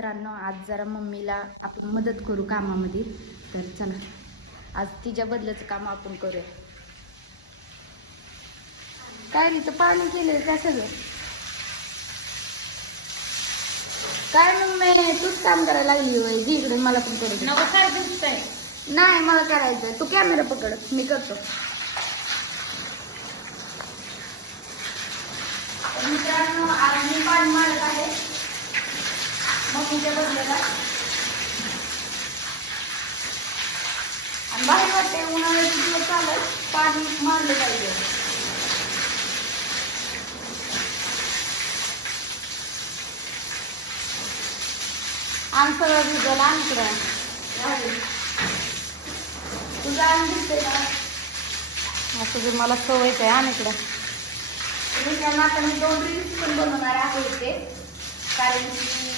मित्रांनो, आज जरा मम्मीला आपण मदत करू कामामध्ये. तर चला आज तिच्या बदल्याचं काम आपण करूया. काय नाही पाणी केलं का सगळं? काय मम्मी तूच काम करायला लागली होय? जी इकडे मला पण करू नको काय दिसतंय. नाही मला करायचंय. तू कॅमेरा पकड, मी करतो. मित्रांनो आज मी पाणी मारत आहे मम्मीच्या बदल्याला. आणि बाहेर वाटते उन्हाळ्याचे दिवस चालत पाणी मारलं पाहिजे. आण सगळं भिजवलं आण इकडं. तुझं आण दिसतंय का? असं जर मला सवयच आहे. आण इकडं. मित्रांनो आता मी 2 रील्स पण बनवणार आहे ते, कारण की